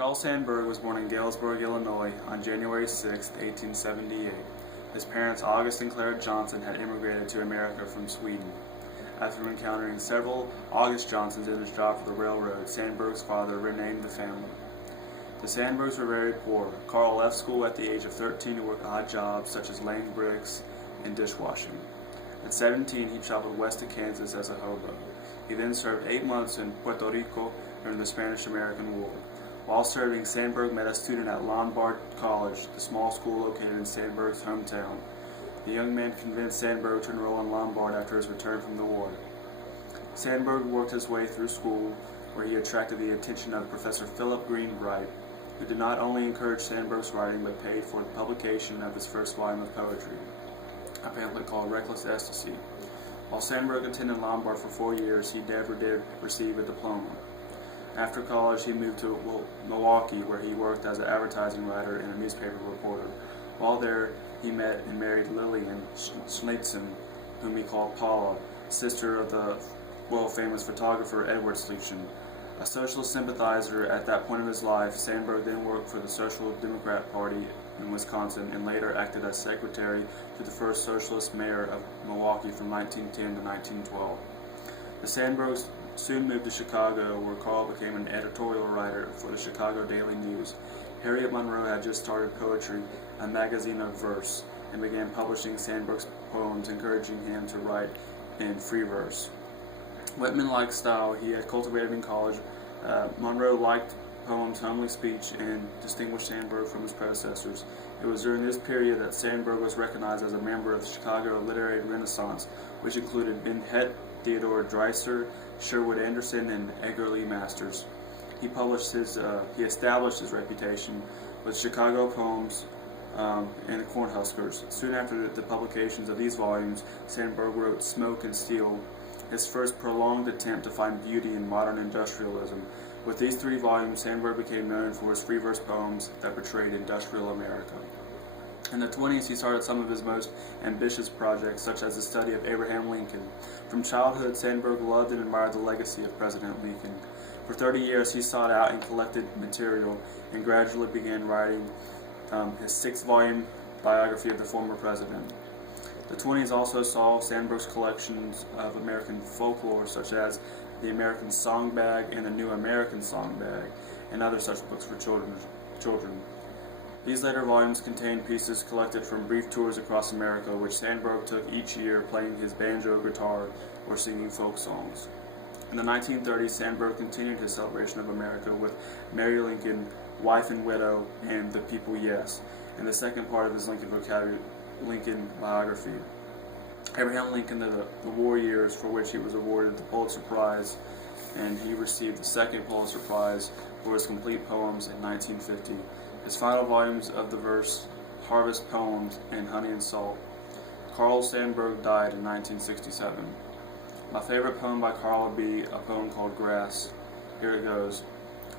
Carl Sandburg was born in Galesburg, Illinois on January 6, 1878. His parents, August and Clara Johnson, had immigrated to America from Sweden. After encountering several August Johnsons in his job for the railroad, Sandburg's father renamed the family. The Sandburgs were very poor. Carl left school at the age of 13 to work odd jobs such as laying bricks and dishwashing. At 17, he traveled west to Kansas as a hobo. He then served 8 months in Puerto Rico during the Spanish-American War. While serving, Sandburg met a student at Lombard College, the small school located in Sandburg's hometown. The young man convinced Sandburg to enroll in Lombard after his return from the war. Sandburg worked his way through school, where he attracted the attention of Professor Philip Greenbright, who did not only encourage Sandburg's writing but paid for the publication of his first volume of poetry, a pamphlet called Reckless Ecstasy. While Sandburg attended Lombard for 4 years, he never did receive a diploma. After college, he moved to Milwaukee, where he worked as an advertising writer and a newspaper reporter. While there, he met and married Lillian Schleitzen, whom he called Paula, sister of the world-famous photographer Edward Schleitzen. A socialist sympathizer at that point of his life, Sandburg then worked for the Social Democrat Party in Wisconsin and later acted as secretary to the first socialist mayor of Milwaukee from 1910 to 1912. The Sandburgs soon moved to Chicago, where Carl became an editorial writer for the Chicago Daily News. Harriet Monroe had just started Poetry, a magazine of verse, and began publishing Sandburg's poems, encouraging him to write in free verse. Whitman-like style he had cultivated in college. Monroe liked poems, homely speech, and distinguished Sandburg from his predecessors. It was during this period that Sandburg was recognized as a member of the Chicago Literary Renaissance, which included Ben Hett, Theodore Dreiser, Sherwood Anderson, and Edgar Lee Masters. He established his reputation with Chicago poems and Cornhuskers. Soon after the publications of these volumes, Sandburg wrote Smoke and Steel, his first prolonged attempt to find beauty in modern industrialism. With these 3 volumes, Sandburg became known for his free verse poems that portrayed industrial America. In the 20s, he started some of his most ambitious projects, such as the study of Abraham Lincoln. From childhood, Sandburg loved and admired the legacy of President Lincoln. For 30 years, he sought out and collected material and gradually began writing his 6-volume biography of the former president. The 20s also saw Sandburg's collections of American folklore, such as The American Song Bag and The New American Song Bag, and other such books for children. These later volumes contained pieces collected from brief tours across America, which Sandburg took each year playing his banjo, guitar, or singing folk songs. In the 1930s, Sandburg continued his celebration of America with Mary Lincoln, Wife and Widow, and The People Yes, and the second part of his Lincoln biography. Abraham Lincoln, the War Years, for which he was awarded the Pulitzer Prize, and he received the second Pulitzer Prize for his complete poems in 1950. His final volumes of the verse, Harvest Poems and Honey and Salt. Carl Sandburg died in 1967. My favorite poem by Carl would be a poem called Grass. Here it goes.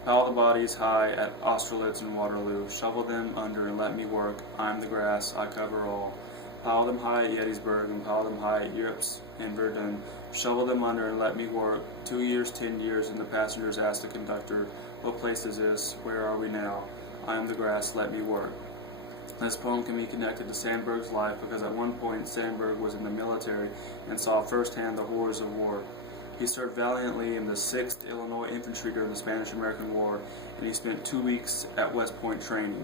Pile the bodies high at Austerlitz and Waterloo. Shovel them under and let me work. I'm the grass, I cover all. Pile them high at Gettysburg and pile them high at Ypres and Verdun. Shovel them under and let me work. 2 years, 10 years, and the passengers asked the conductor, what place is this? Where are we now? I am the grass, let me work. This poem can be connected to Sandburg's life because at one point Sandburg was in the military and saw firsthand the horrors of war. He served valiantly in the 6th Illinois Infantry during the Spanish-American War, and he spent 2 weeks at West Point training.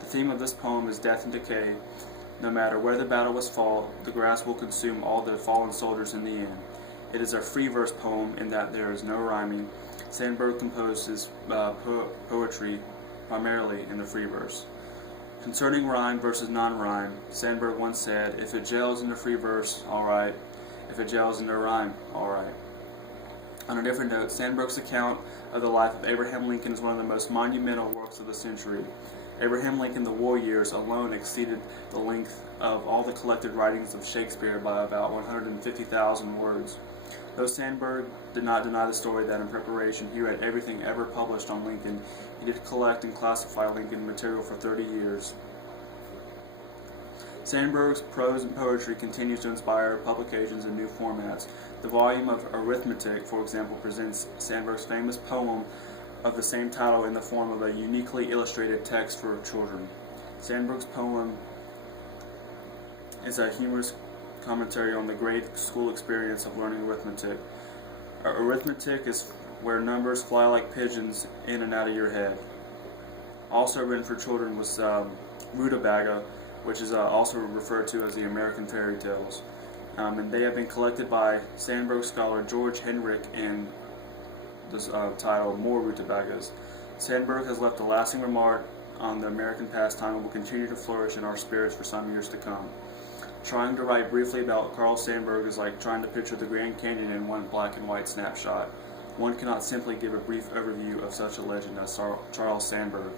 The theme of this poem is death and decay. No matter where the battle was fought, the grass will consume all the fallen soldiers in the end. It is a free verse poem in that there is no rhyming. Sandburg composed his poetry primarily in the free verse. Concerning rhyme versus non-rhyme, Sandburg once said, if it gels in the free verse, alright. If it gels in the rhyme, alright. On a different note, Sandburg's account of the life of Abraham Lincoln is one of the most monumental works of the century. Abraham Lincoln, The War Years, alone exceeded the length of all the collected writings of Shakespeare by about 150,000 words. Though Sandburg did not deny the story that in preparation he read everything ever published on Lincoln, he did collect and classify Lincoln material for 30 years. Sandburg's prose and poetry continues to inspire publications in new formats. The volume of Arithmetic, for example, presents Sandburg's famous poem of the same title in the form of a uniquely illustrated text for children. Sandburg's poem is a humorous commentary on the great school experience of learning arithmetic. Arithmetic is where numbers fly like pigeons in and out of your head. Also written for children was Rutabaga, which is also referred to as the American fairy tales. And they have been collected by Sandburg scholar George Henrik in this title, More Rutabagas. Sandburg has left a lasting remark on the American pastime and will continue to flourish in our spirits for some years to come. Trying to write briefly about Carl Sandburg is like trying to picture the Grand Canyon in one black and white snapshot. One cannot simply give a brief overview of such a legend as Charles Sandburg.